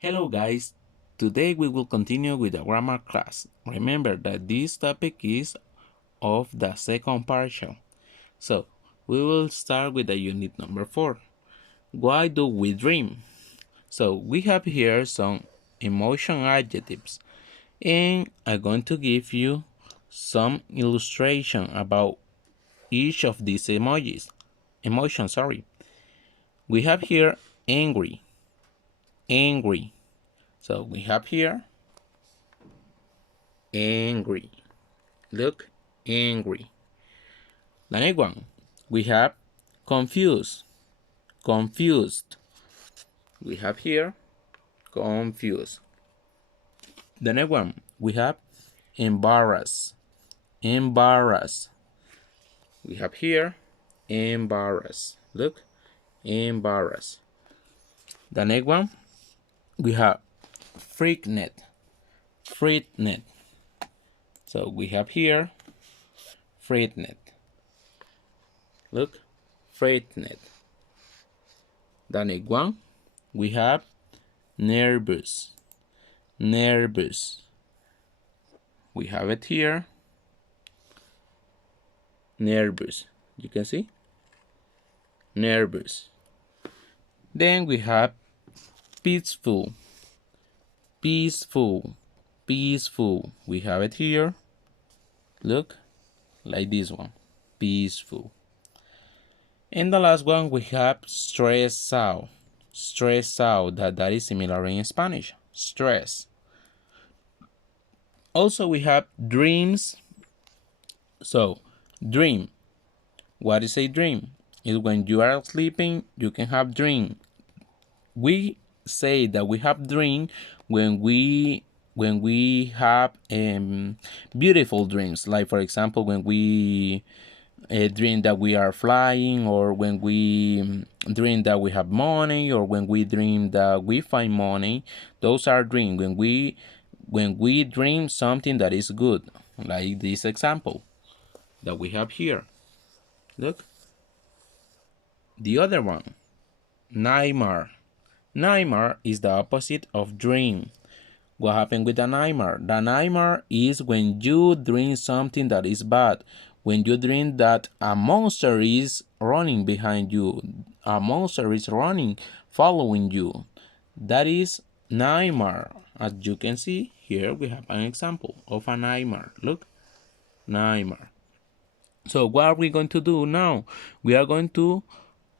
Hello guys, today we will continue with the grammar class. Remember that this topic is of the second partial. So we will start with the unit number 4. Why do we dream? So we have here some emotion adjectives and I'm going to give you some illustration about each of these emotions. We have here angry. So we have here angry. Look, angry. The next one, we have confused. We have here confused. The next one, we have embarrassed. We have here embarrassed. Look, embarrassed. The next one, we have freaknet. So we have here freaknet. Look, freaknet. The next one, we have nervous. We have it here. Nervous. You can see? Nervous. Then we have peaceful. We have it here. Look, like this one. Peaceful. And the last one, we have stressed out. That is similar in Spanish. Stress. Also, we have dreams. So, dream. What is a dream? Is when you are sleeping, you can have dream. We say that we have dream when we have beautiful dreams. Like for example, when we dream that we are flying, or when we dream that we have money, or when we dream that we find money. Those are dreams when we dream something that is good, like this example that we have here. Look, the other one, nightmare. Nightmare is the opposite of dream. What happened with the nightmare? The nightmare is when you dream something that is bad. When you dream that a monster is running behind you, a monster is running, following you. That is nightmare. As you can see, here we have an example of a nightmare. Look, nightmare. So what are we going to do now? We are going to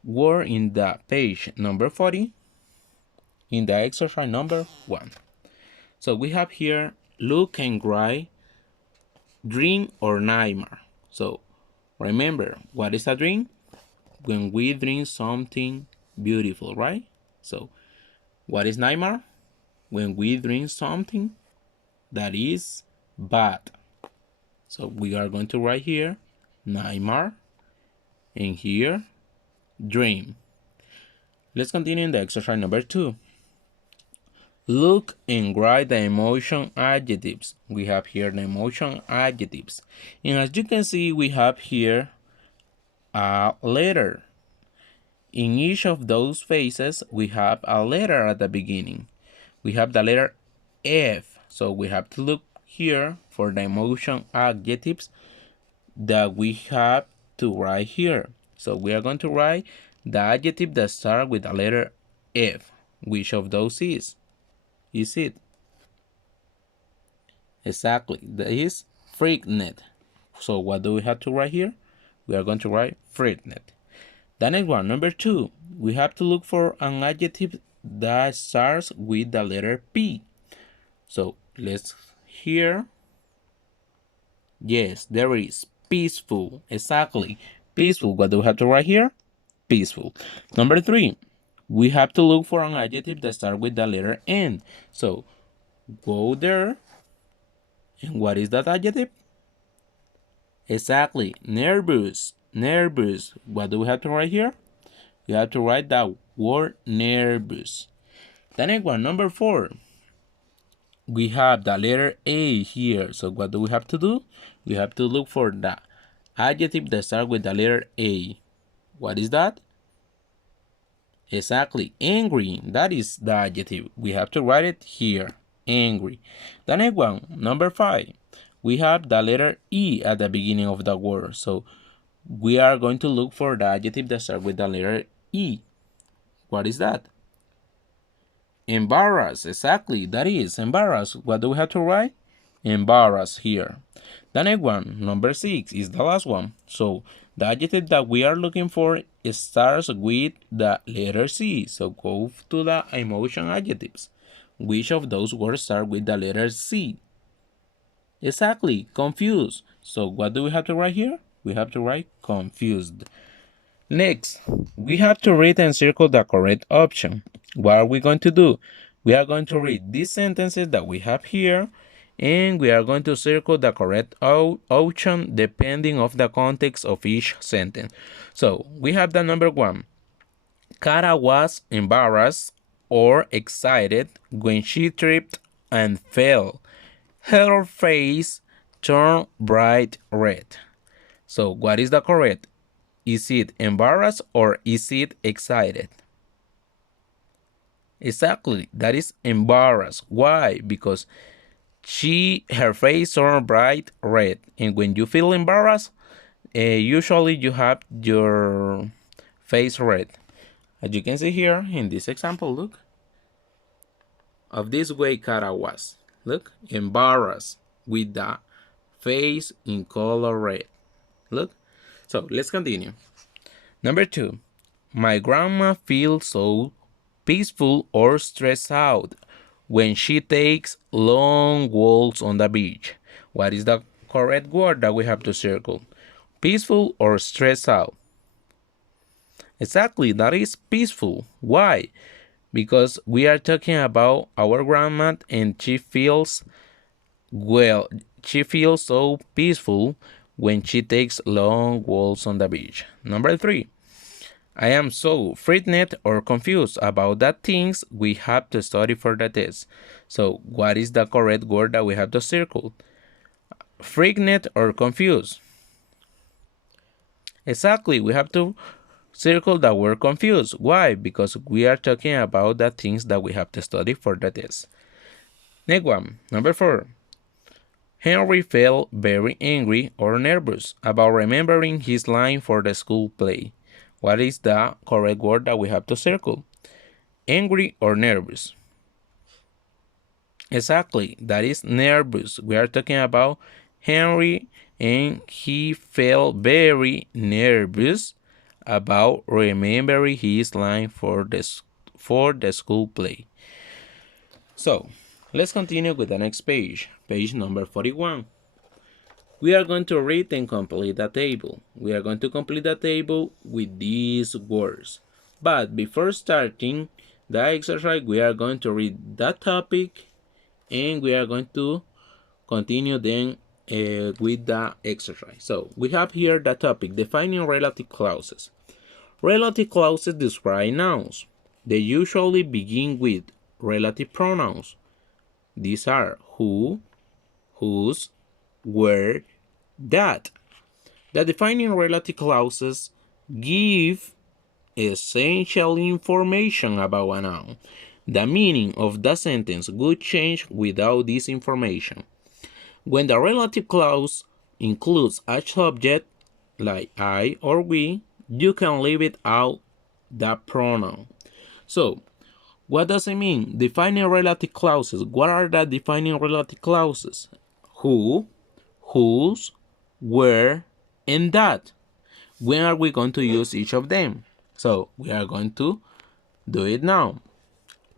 work in the page number 40, in the exercise number 1. So we have here look and write dream or nightmare. So remember, what is a dream? When we dream something beautiful, right? So what is nightmare? When we dream something that is bad. So we are going to write here nightmare, and here dream. Let's continue in the exercise number 2. Look and write the emotion adjectives. We have here the emotion adjectives. And as you can see, we have here a letter. In each of those phases, we have a letter at the beginning. We have the letter F. So we have to look here for the emotion adjectives that we have to write here. So we are going to write the adjective that starts with the letter F. Which of those is it? Exactly, that is freaknet. So what do we have to write here? We are going to write freaknet. The next one, number 2, we have to look for an adjective that starts with the letter P. So let's hear. Yes, there is peaceful. Exactly, peaceful. What do we have to write here? Peaceful. Number 3, we have to look for an adjective that starts with the letter N. So go there. And what is that adjective? Exactly, nervous. What do we have to write here? We have to write the word nervous. The next one, number 4. We have the letter A here. So what do we have to do? We have to look for the adjective that starts with the letter A. What is that? Exactly, angry. That is the adjective. We have to write it here. Angry. The next one, number 5. We have the letter E at the beginning of the word. So we are going to look for the adjective that starts with the letter E. What is that? Embarrass. Exactly, that is embarrass. What do we have to write? Embarrass here. The next one, number 6, is the last one. So the adjective that we are looking for starts with the letter C. So go to the emotion adjectives. Which of those words start with the letter C? Exactly, confused. So what do we have to write here? We have to write confused. Next, we have to read and circle the correct option. What are we going to do? We are going to read these sentences that we have here, and we are going to circle the correct option depending of the context of each sentence. So we have the number 1. Kara was embarrassed or excited when she tripped and fell. Her face turned bright red. So what is the correct? Is it embarrassed or is it excited? Exactly, that is embarrassed. Why? Because her face turned bright red, and when you feel embarrassed, usually you have your face red. As you can see here in this example, look, of this way Kara was. Look, embarrassed with the face in color red. Look. So let's continue. Number 2. My grandma feels so peaceful or stressed out when she takes long walks on the beach. What is the correct word that we have to circle? Peaceful or stressed out? Exactly, that is peaceful. Why? Because we are talking about our grandma and she feels so peaceful when she takes long walks on the beach. Number 3. I am so frightened or confused about the things we have to study for the test. So, what is the correct word that we have to circle? Frightened or confused? Exactly, we have to circle the word confused. Why? Because we are talking about the things that we have to study for the test. Next one, number 4. Henry felt very angry or nervous about remembering his line for the school play. What is the correct word that we have to circle? Angry or nervous? Exactly, that is nervous. We are talking about Henry, and he felt very nervous about remembering his line for the school play. So, let's continue with the next page, page number 41. We are going to read and complete the table. We are going to complete the table with these words. But before starting the exercise, we are going to read that topic and we are going to continue then with the exercise. So we have here the topic, defining relative clauses. Relative clauses describe nouns. They usually begin with relative pronouns. These are who, whose, where, that. The defining relative clauses give essential information about a noun. The meaning of the sentence would change without this information. When the relative clause includes a subject, like I or we, you can leave it out the pronoun. So, what does it mean? Defining relative clauses. What are the defining relative clauses? Who, whose, where, and that. When are we going to use each of them? So, we are going to do it now.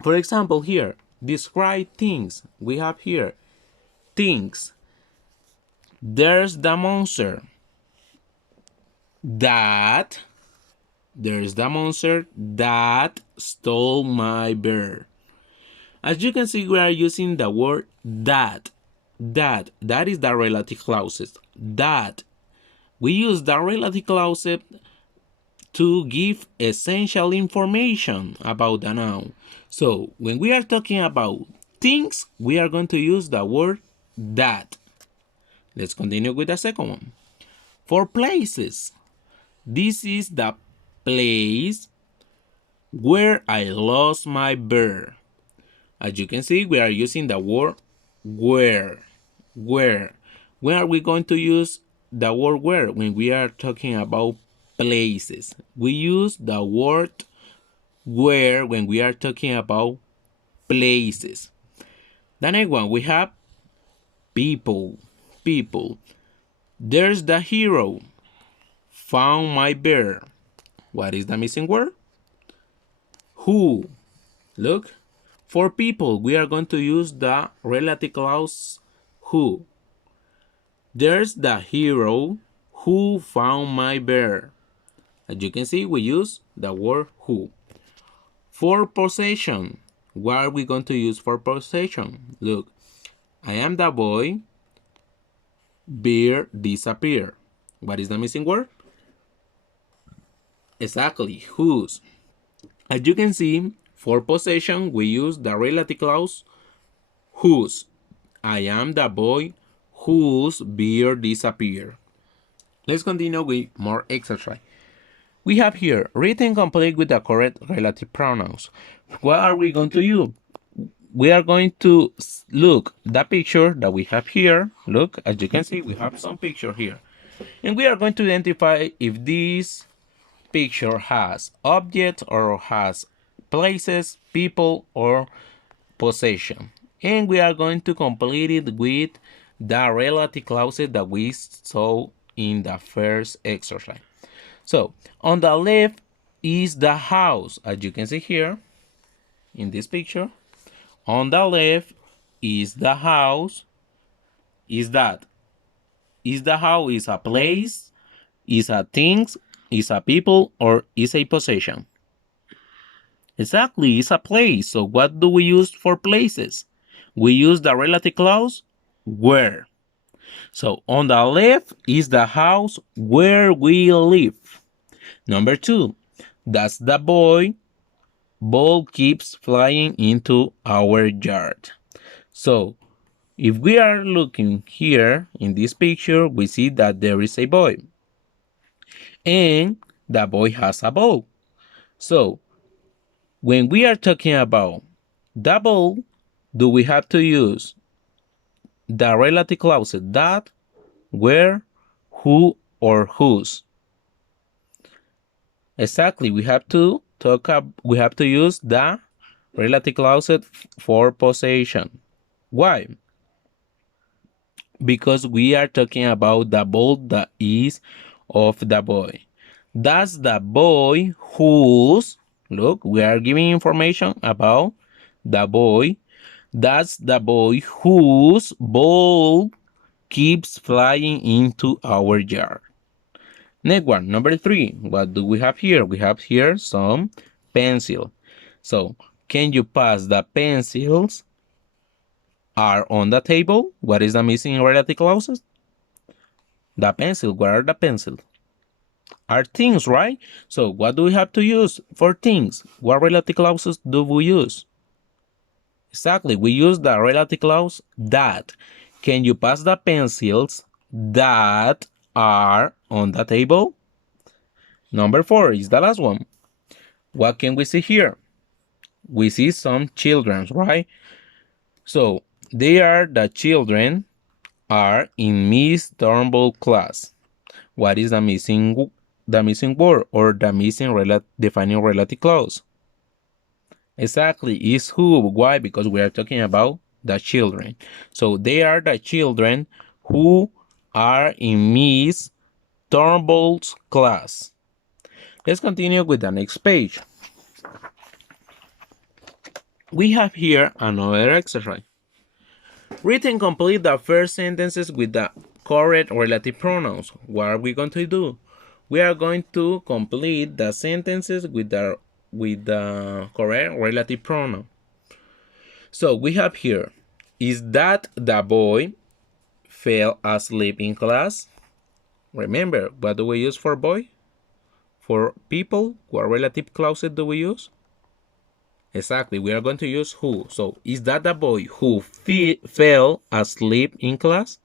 For example, here, describe things. We have here things. There's the monster that stole my bear. As you can see, we are using the word that. That is the relative clauses. That. We use the relative clauses to give essential information about the noun. So when we are talking about things, we are going to use the word that. Let's continue with the second one. For places, this is the place Where I lost my bear. As you can see, we are using the word where. Where. When are we going to use the word where? When we are talking about places. We use the word where when we are talking about places. The next one, we have people. People. There's the hero. Found my bear. What is the missing word? Who. Look. For people, we are going to use the relative clause who. There's the hero who found my bear. As you can see, we use the word who. For possession, what are we going to use for possession? Look, I am the boy, bear disappear. What is the missing word? Exactly, whose. As you can see, for possession, we use the relative clause whose. I am the boy whose bear disappeared. Let's continue with more exercise. We have here written complete with the correct relative pronouns. What are we going to use? We are going to look the picture that we have here. Look, as you can see, we have some picture here. And we are going to identify if this picture has objects or has places, people, or possession. And we are going to complete it with the relative clauses that we saw in the first exercise. So, on the left is the house, as you can see here in this picture. On the left is the house. Is that? Is the house is a place, is a things, is a people, or is a possession? Exactly, it's a place. So what do we use for places? We use the relative clause where. So on the left is the house where we live. Number two, that's the boy. Ball keeps flying into our yard. So if we are looking here in this picture, we see that there is a boy. And the boy has a ball. So when we are talking about the ball, do we have to use the relative clauses that, where, who, or whose? Exactly, we have to use the relative clauses for possession. Why? Because we are talking about the ball that is of the boy. That's the boy whose, look, we are giving information about the boy. That's the boy whose ball keeps flying into our yard. Next one, number three. What do we have here? We have here some pencil. So, can you pass the pencils are on the table? What is the missing relative clauses? The pencil. What are the pencils? Are things, right? So, what do we have to use for things? What relative clauses do we use? Exactly, we use the relative clause that. Can you pass the pencils that are on the table? Number four is the last one. What can we see here? We see some children, right? So they are the children are in Miss Turnbull class. What is the missing word or the missing defining relative clause? Exactly, is who. Why? Because we are talking about the children. So they are the children who are in Miss Turnbull's class. Let's continue with the next page. We have here another exercise. Read and complete the first sentences with the correct relative pronouns. What are we going to do? We are going to complete the sentences with the correct relative pronoun. So we have here, is that the boy fell asleep in class? Remember, what do we use for boy? For people, what relative clauses do we use? Exactly, we are going to use who. So, is that the boy who fell asleep in class?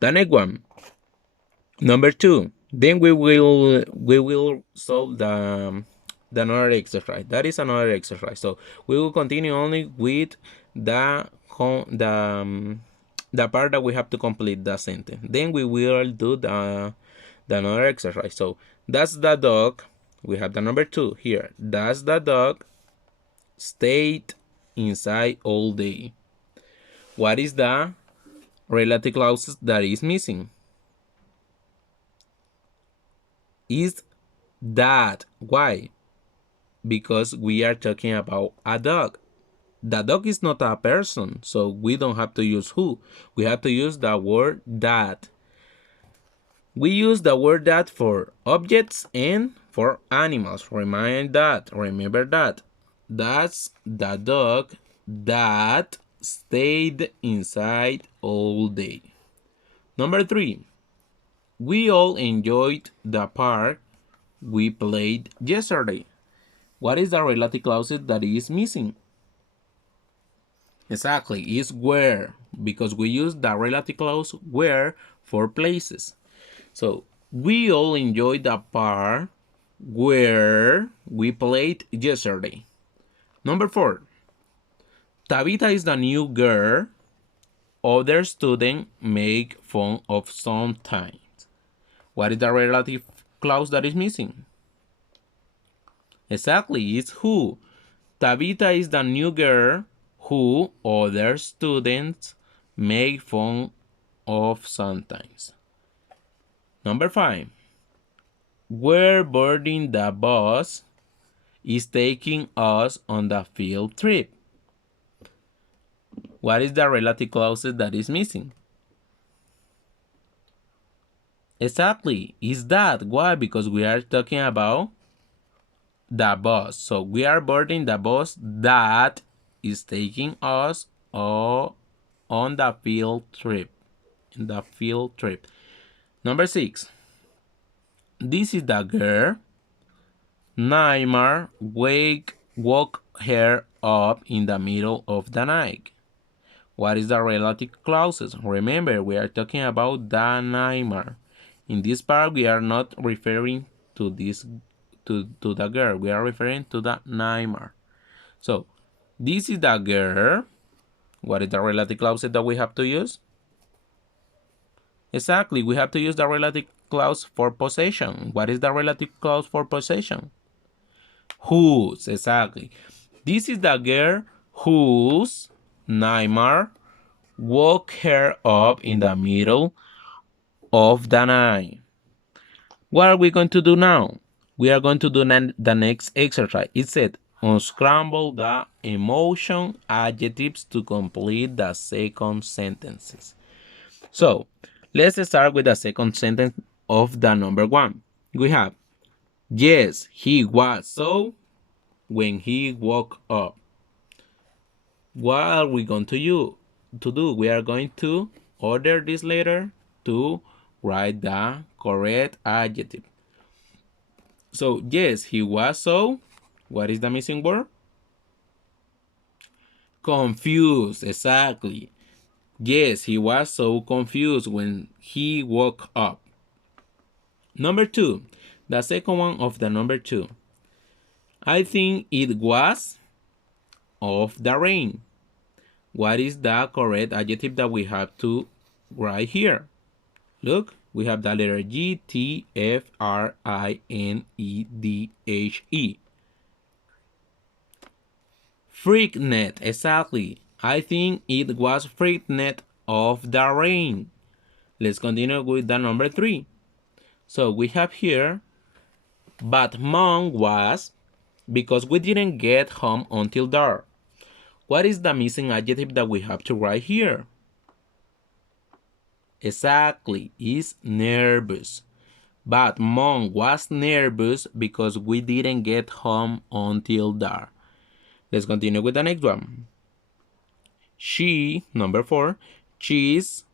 The next one. Number two. Then we will solve the another exercise. That is another exercise. So we will continue only with the part that we have to complete the sentence. Then we will do the another exercise. So that's the dog. We have the number 2 here. Does the dog stayed inside all day? What is the relative clause that is missing? Is that. Why? Because we are talking about a dog. The dog is not a person, so we don't have to use who. We have to use the word that. We use the word that for objects and for animals. Remember that. That's the dog that stayed inside all day. Number 3. We all enjoyed the park we played yesterday. What is the relative clause that is missing? Exactly, it's where, because we use the relative clause where for places. So, we all enjoyed the park where we played yesterday. Number 4. Tabitha is the new girl. Other students make fun of sometimes. What is the relative clause that is missing? Exactly, it's who. Tabitha is the new girl who other students make fun of sometimes. Number 5. We're boarding the bus is taking us on the field trip. What is the relative clause that is missing? Exactly, is that. Why? Because we are talking about the bus. So we are boarding the bus that is taking us on the field trip. In the field trip. Number 6. This is the girl. Neymar woke her up in the middle of the night. What is the relative clauses? Remember, we are talking about the Neymar. In this part, we are not referring to this to the girl. We are referring to the Neymar. So, this is the girl. What is the relative clause that we have to use? Exactly, we have to use the relative clause for possession. What is the relative clause for possession? Whose, exactly. This is the girl whose Neymar woke her up in the middle of the night. What are we going to do now? We are going to do the next exercise. It said, unscramble the emotion adjectives to complete the second sentences. So, let's start with the second sentence of the number 1. We have, yes, he was so when he woke up. What are we going to do? We are going to order this letter to write the correct adjective. So, yes, he was so. What is the missing word? Confused, exactly. Yes, he was so confused when he woke up. Number 2, the second one of the number 2. I think it was of the rain. What is the correct adjective that we have to write here? Look, we have the letter G, T, F, R, I, N, E, D, H, E. Freaknet, exactly. I think it was freaknet of the rain. Let's continue with the number 3. So we have here, but mom was, because we didn't get home until dark. What is the missing adjective that we have to write here? Exactly, is nervous. But mom was nervous because we didn't get home until dark. Let's continue with the next one. She, number 4, she's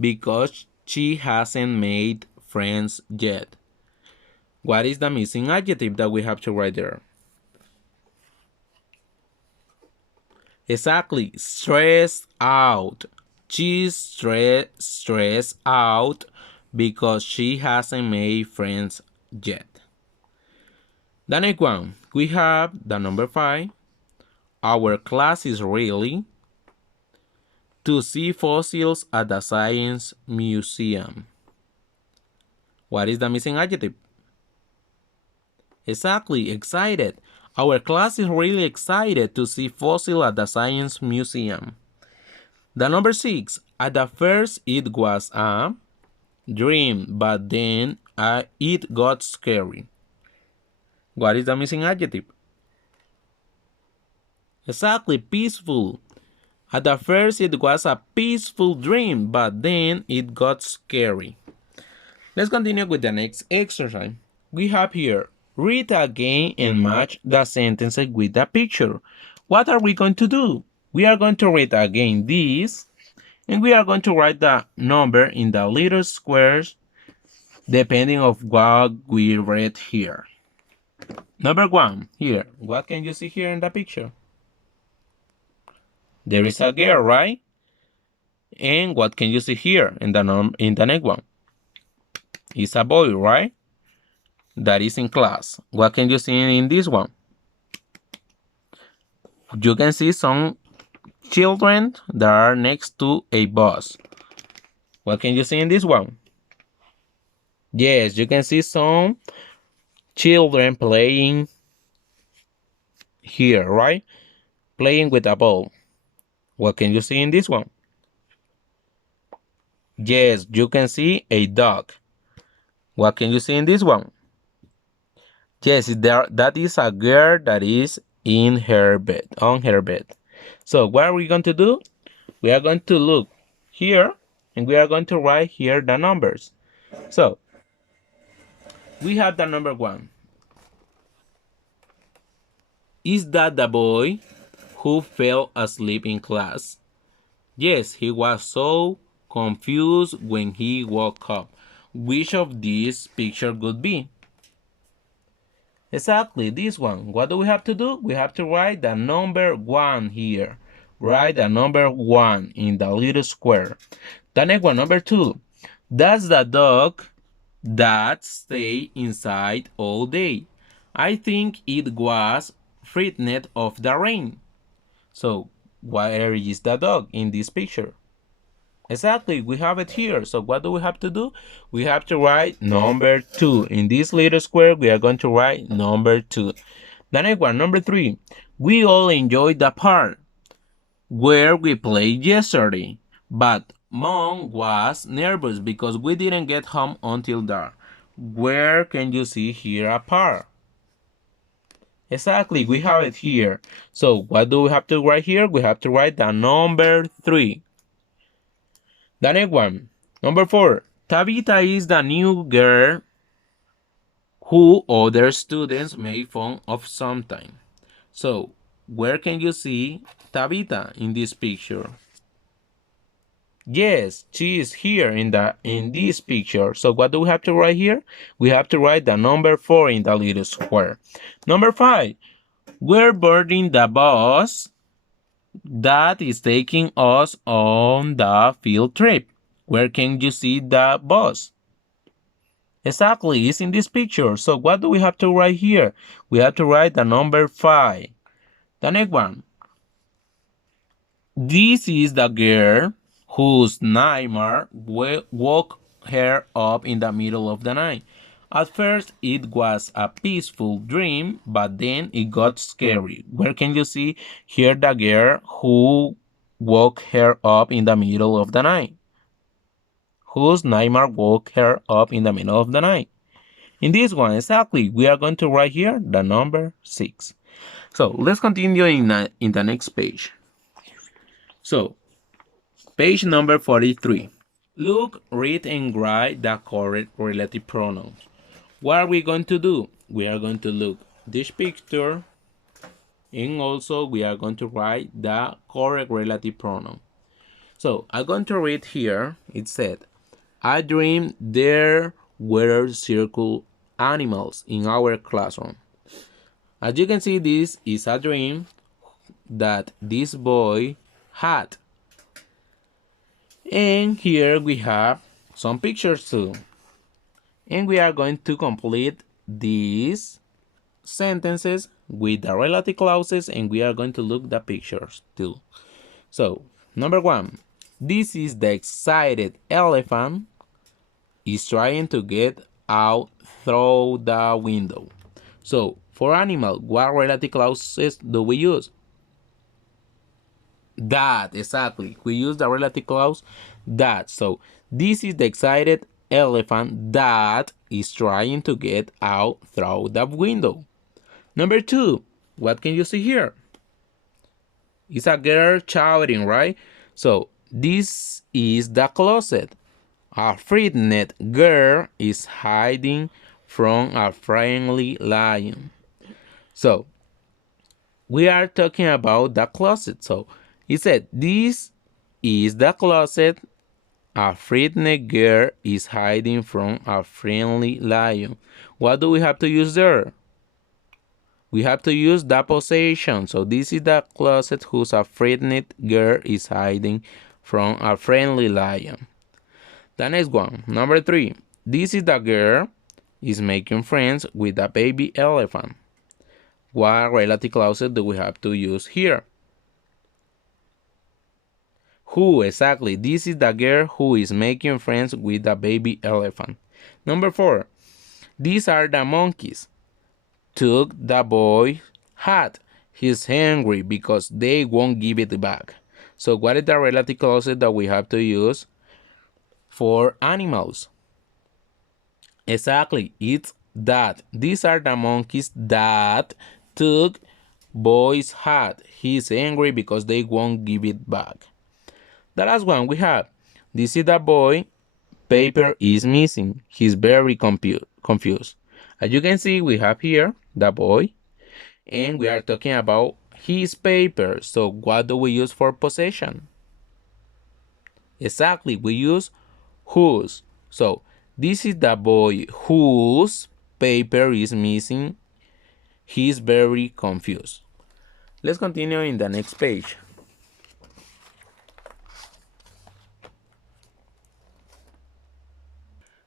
because she hasn't made friends yet. What is the missing adjective that we have to write there? Exactly, stressed out. She's stressed out because she hasn't made friends yet. The next one, we have the number 5. Our class is really to see fossils at the Science Museum. What is the missing adjective? Exactly, excited. Our class is really excited to see fossils at the Science Museum. The number 6, at the first it was a dream, but then it got scary. What is the missing adjective? Exactly, peaceful. At the first it was a peaceful dream, but then it got scary. Let's continue with the next exercise. We have here, read again and match the sentences with the picture. What are we going to do? We are going to read again this, and we are going to write the number in the little squares depending of what we read here. Number 1, here. What can you see here in the picture? There is a girl, right? And what can you see here in the next one? It's a boy, right? That is in class. What can you see in this one? You can see some children that are next to a bus. What can you see in this one? Yes, you can see some children playing here, right? Playing with a ball. What can you see in this one? Yes, you can see a dog. What can you see in this one? Yes, that is a girl that is in her bed, on her bed. So what are we going to do? We are going to look here and we are going to write here the numbers. So we have the number 1. Is that the boy who fell asleep in class? Yes, he was so confused when he woke up. Which of these pictures could be? Exactly, this one. What do we have to do? We have to write the number 1 here. Write the number 1 in the little square. The next one, number 2. That's the dog that stayed inside all day. I think it was frightened of the rain. So, where is the dog in this picture? Exactly, we have it here. So what do we have to do? We have to write number 2. In this little square, we are going to write number 2. The next one, number 3. We all enjoyed the park where we played yesterday, but Mom was nervous because we didn't get home until dark. Where can you see here a park? Exactly, we have it here. So what do we have to write here? We have to write the number 3. The next one, number 4. Tabitha is the new girl who other students make fun of sometimes. So, where can you see Tabitha in this picture? Yes, she is here in this picture. So what do we have to write here? We have to write the number 4 in the little square. Number 5. We're boarding the bus that is taking us on the field trip. Where can you see the bus? Exactly, it's in this picture. So what do we have to write here? We have to write the number 5. The next one. This is the girl whose nightmare woke her up in the middle of the night. At first, it was a peaceful dream, but then it got scary. Where can you see here the girl who woke her up in the middle of the night? Whose nightmare woke her up in the middle of the night? In this one, exactly, we are going to write here the number 6. So let's continue in the next page. So, page number 43. Look, read, and write the correct relative pronouns. What are we going to do? We are going to look this picture, and also we are going to write the correct relative pronoun. So I'm going to read here. It said, I dreamed there were circle animals in our classroom. As you can see, this is a dream that this boy had. And here we have some pictures too. And we are going to complete this sentences with the relative clauses, and we are going to look the pictures too. So, number one, this is the excited elephant is trying to get out through the window. So, for animal, what relative clauses do we use? That, exactly. We use the relative clause that. So, this is the excited elephant that is trying to get out through the window. Number two, what can you see here? It's a girl shouting, right? So, this is the closet. A frightened girl is hiding from a friendly lion. So, we are talking about the closet. So, he said, this is the closet. A frightened girl is hiding from a friendly lion. What do we have to use there? We have to use the possession. So, this is the closet whose a frightened girl is hiding from a friendly lion. The next one, number three. This is the girl is making friends with a baby elephant. What relative clauses do we have to use here? Who, exactly. This is the girl who is making friends with a baby elephant. Number four. These are the monkeys. Took the boy's hat. He's angry because they won't give it back. So what is the relative clauses that we have to use for animals? Exactly, it's that. These are the monkeys that took boy's hat. He's angry because they won't give it back. The last one we have. This is the boy. Paper is missing. He's very confused. As you can see, we have here the boy, and we are talking about his paper. So what do we use for possession? Exactly, we use whose. So this is the boy whose paper is missing. He's very confused. Let's continue in the next page.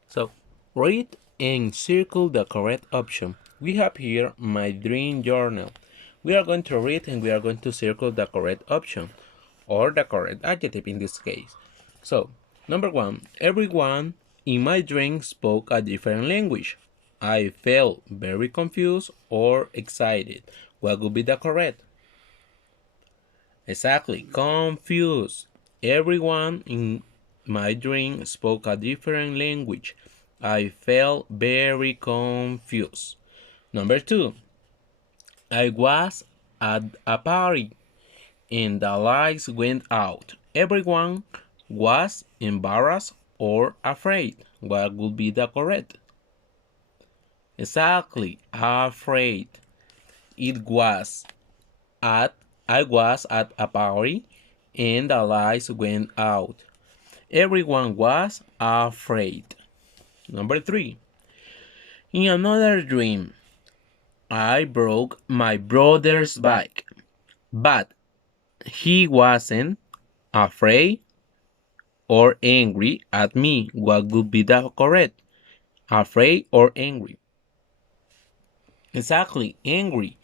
So, read and circle the correct option. We have here my dream journal. We are going to read and we are going to circle the correct option, or the correct adjective in this case. So, number one, everyone in my dream spoke a different language. I felt very confused or excited. What would be the correct? Exactly, confused. Everyone in my dream spoke a different language. I felt very confused. Number two, I was at a party and the lights went out. Everyone was embarrassed or afraid. What would be the correct? Exactly, afraid. It was at I was at a party and the lights went out. Everyone was afraid. Number three. In another dream, I broke my brother's bike, but he wasn't afraid or angry at me. What would be the correct? Afraid or angry? Exactly, angry.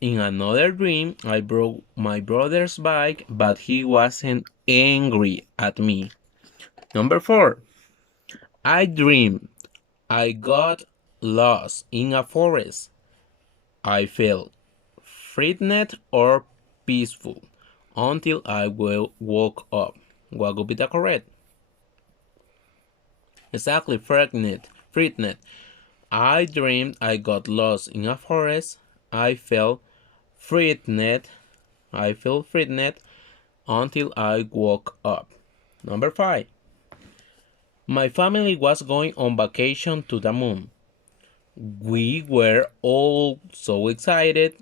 In another dream, I broke my brother's bike, but he wasn't angry at me. Number four, I dreamed I got lost in a forest. I felt frightened or peaceful until I woke up. What would be the correct? Exactly, frightened. Frightened. I dreamed I got lost in a forest. I felt frightened. I felt frightened until I woke up. Number five. My family was going on vacation to the moon. We were all so excited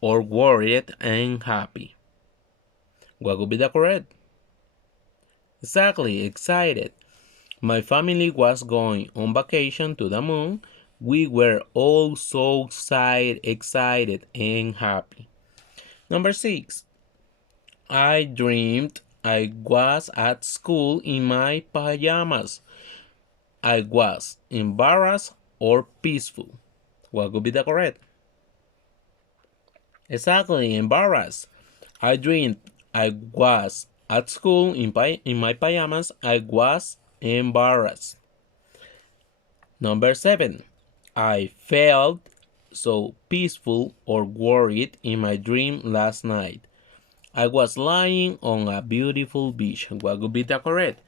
or worried and happy. What would be the correct? Exactly, excited. My family was going on vacation to the moon. We were all so excited and happy. Number six. I dreamed I was at school in my pajamas. I was embarrassed or peaceful. What would be the correct? Exactly, embarrassed. I dreamed I was at school in my pajamas. I was embarrassed. Number 7. I felt so peaceful or worried in my dream last night. I was lying on a beautiful beach. What would be the correct?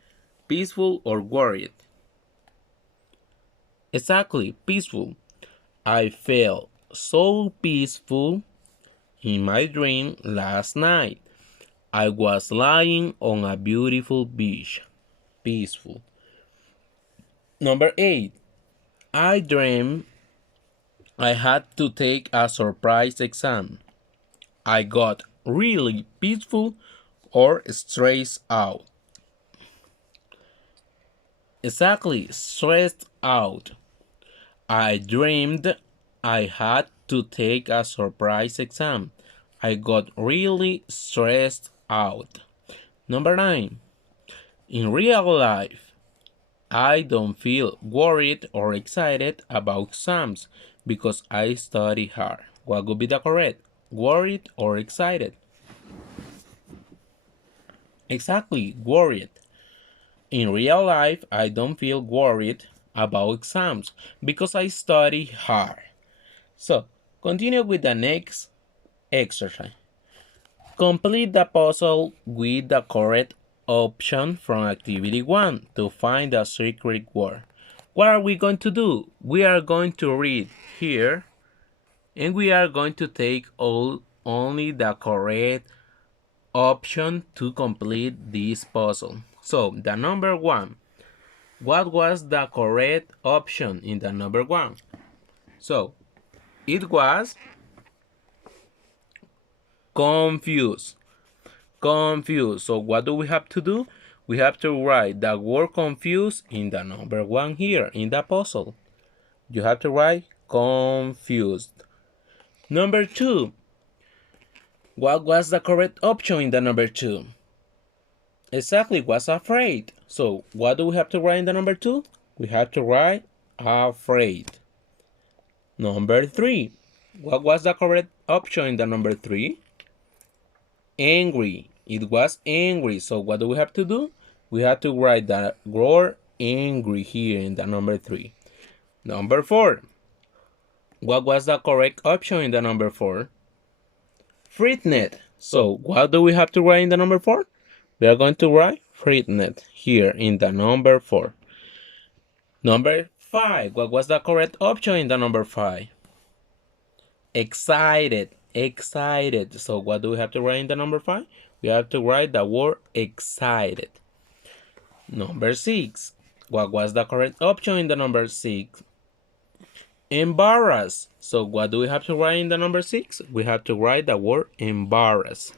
Peaceful or worried? Exactly, peaceful. I felt so peaceful in my dream last night. I was lying on a beautiful beach. Peaceful. Number 8. I dreamed I had to take a surprise exam. I got really peaceful or stressed out. Exactly, stressed out. I dreamed I had to take a surprise exam. I got really stressed out. Number 9. In real life, I don't feel worried or excited about exams because I study hard. What would be the correct? Worried or excited? Exactly, worried. In real life, I don't feel worried about exams because I study hard. So, continue with the next exercise. Complete the puzzle with the correct option from activity 1 to find the secret word. What are we going to do? We are going to read here and we are going to take only the correct option to complete this puzzle. So, the number 1. What was the correct option in the number 1? So, it was confused. Confused. So what do we have to do? We have to write the word confused in the number 1 here in the puzzle. You have to write confused. Number 2. What was the correct option in the number 2? Exactly, was afraid. So what do we have to write in the number 2? We have to write afraid. Number 3. What was the correct option in the number 3? Angry. It was angry. So what do we have to do? We have to write the word angry here in the number 3. Number 4. What was the correct option in the number 4? Frightened. So what do we have to write in the number 4? We are going to write frightened here in the number 4. Number 5. What was the correct option in the number 5? Excited. Excited. So what do we have to write in the number 5? We have to write the word excited. Number 6. What was the correct option in the number 6? Embarrassed. So what do we have to write in the number 6? We have to write the word embarrassed.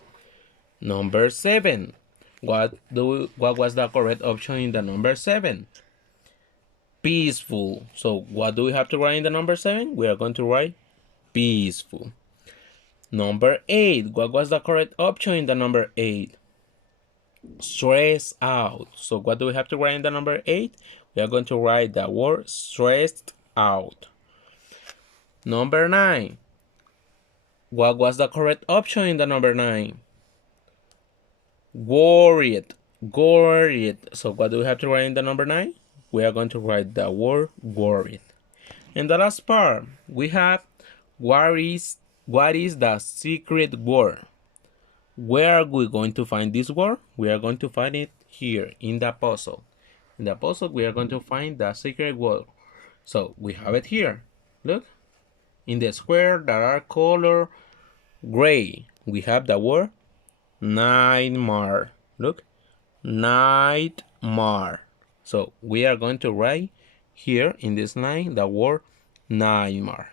Number 7. What was the correct option in the number 7? Peaceful. So what do we have to write in the number 7? We are going to write peaceful. Number 8. What was the correct option in the number 8? Stress out. So what do we have to write in the number 8? We are going to write the word stressed out. Number 9. What was the correct option in the number 9? Worried. Worried. So what do we have to write in the number 9? We are going to write the word worried. And the last part, we have what is the secret word? Where are we going to find this word? We are going to find it here in the puzzle. In the puzzle, we are going to find the secret word. So we have it here. Look. In the square that are color gray, we have the word nightmare. Look. Nightmare. So we are going to write here in this line the word nightmare.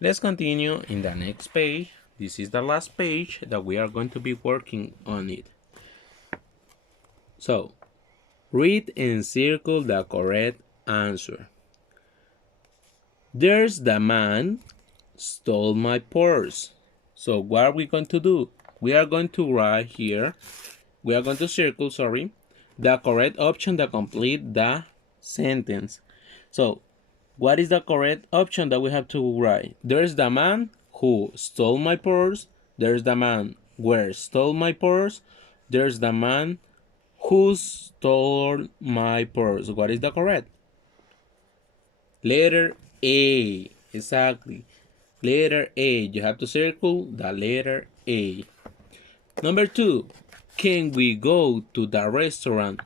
Let's continue in the next page. This is the last page that we are going to be working on it. So, read and circle the correct answer. There's the man stole my purse. So, what are we going to do? We are going to write here, we are going to circle, the correct option to complete the sentence. So, What is the correct option that we have to write? There's the man who stole my purse. There's the man where stole my purse. There's the man who stole my purse. What is the correct? Letter A. Exactly. Letter A. You have to circle the letter A. Number 2. Can we go to the restaurant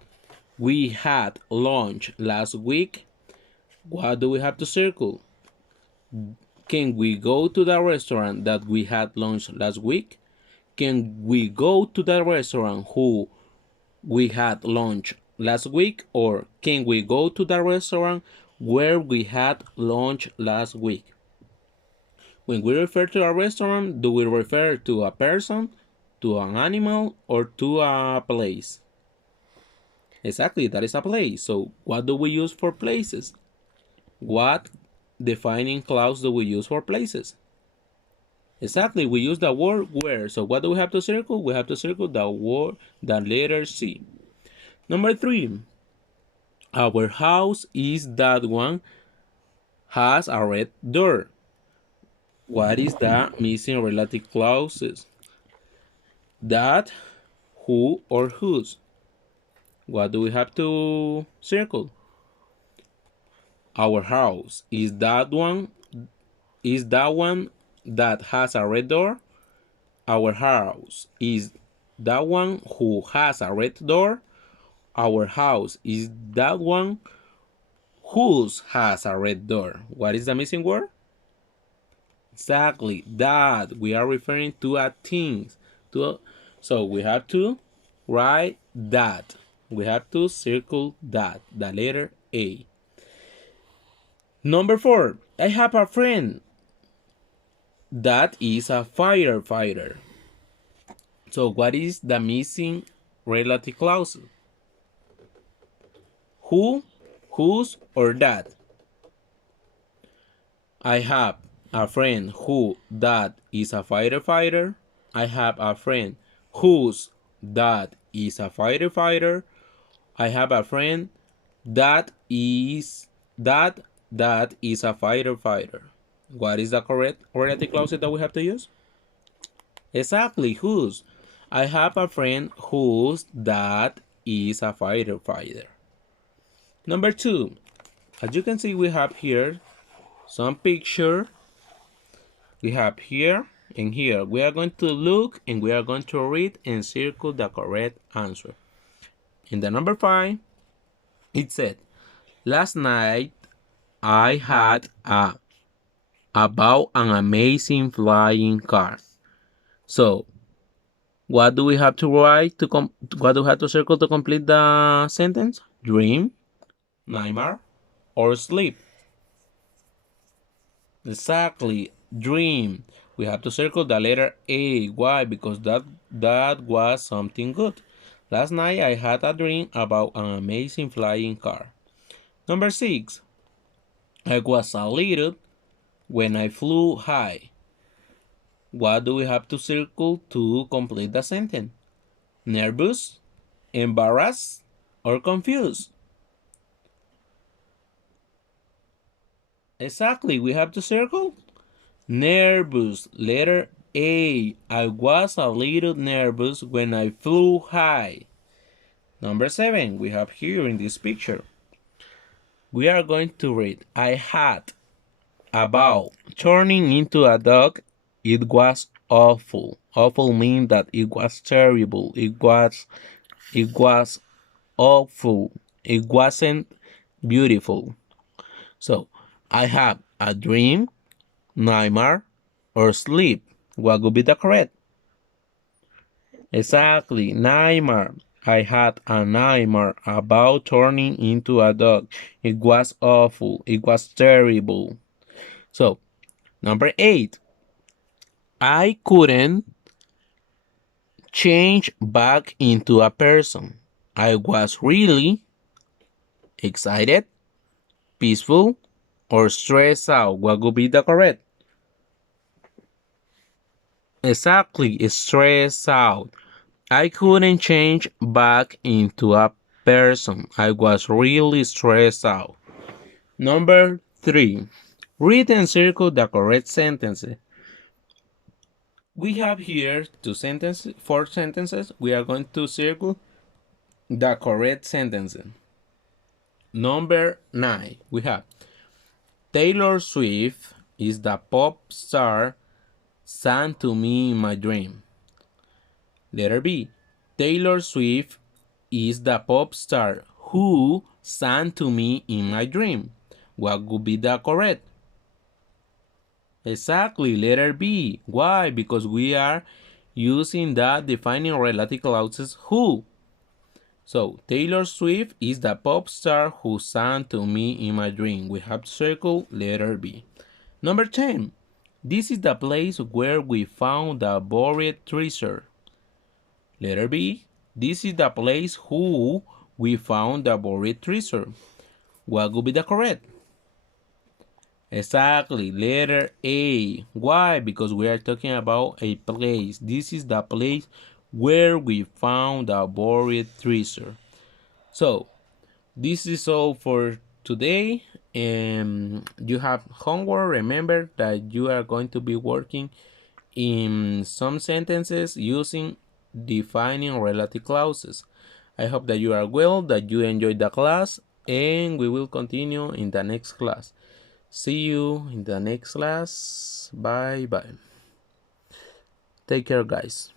we had lunch last week? What do we have to circle? Can we go to the restaurant that we had lunch last week? Can we go to the restaurant who we had lunch last week? Or can we go to the restaurant where we had lunch last week? When we refer to a restaurant, do we refer to a person, to an animal, or to a place? Exactly, that is a place. So what do we use for places? What defining clause do we use for places? Exactly, we use the word where. So what do we have to circle? We have to circle the word, the letter C. Number 3. Our house is that one has a red door. What is the missing relative clauses? That, who, or whose? What do we have to circle? Our house is that one that has a red door. Our house is that one who has a red door. Our house is that one whose has a red door. What is the missing word? Exactly, that. We are referring to a thing. So we have to write that. We have to circle that, the letter A. Number 4. I have a friend that is a firefighter. So what is the missing relative clause? Who, whose, or that? I have a friend who that is a firefighter. I have a friend whose that is a firefighter. I have a friend that is a firefighter. What is the correct relative clause that we have to use? Exactly, whose. I have a friend whose that is a firefighter. Number 2. As you can see, we have here some picture. We have here and here. We are going to look and we are going to read and circle the correct answer. In the number 5, it said, last night I had about an amazing flying car. So, what do we have to write what do we have to circle to complete the sentence? Dream, nightmare, or sleep? Exactly, dream. We have to circle the letter A. Why? Because that was something good. Last night I had a dream about an amazing flying car. Number 6. I was a little when I flew high. What do we have to circle to complete the sentence? Nervous, embarrassed, or confused? Exactly, we have to circle nervous, letter A. I was a little nervous when I flew high. Number 7, we have here in this picture. We are going to read, I had about turning into a dog. It was awful. Awful means that it was terrible. It was awful. It wasn't beautiful. So, I have a dream, nightmare, or sleep. What would be the correct? Exactly, nightmare. I had a nightmare about turning into a dog. It was awful. It was terrible. So, number 8. I couldn't change back into a person. I was really excited, peaceful, or stressed out. What would be the correct? Exactly, stressed out. I couldn't change back into a person. I was really stressed out. Number 3. Read and circle the correct sentences. We have here four sentences. We are going to circle the correct sentences. Number 9, we have Taylor Swift is the pop star sent to me in my dream. Letter B, Taylor Swift is the pop star who sang to me in my dream. What would be the correct? Exactly, letter B. Why? Because we are using the defining relative clauses who. So, Taylor Swift is the pop star who sang to me in my dream. We have to circle letter B. Number 10. This is the place where we found the buried treasure. Letter B. This is the place who we found the buried treasure. What would be the correct? Exactly, letter A. Why? Because we are talking about a place. This is the place where we found the buried treasure. So, this is all for today. You have homework. Remember that you are going to be working in some sentences using defining relative clauses. I hope that you are well, that you enjoyed the class, and we will continue in the next class. See you in the next class. Bye bye. Take care, guys.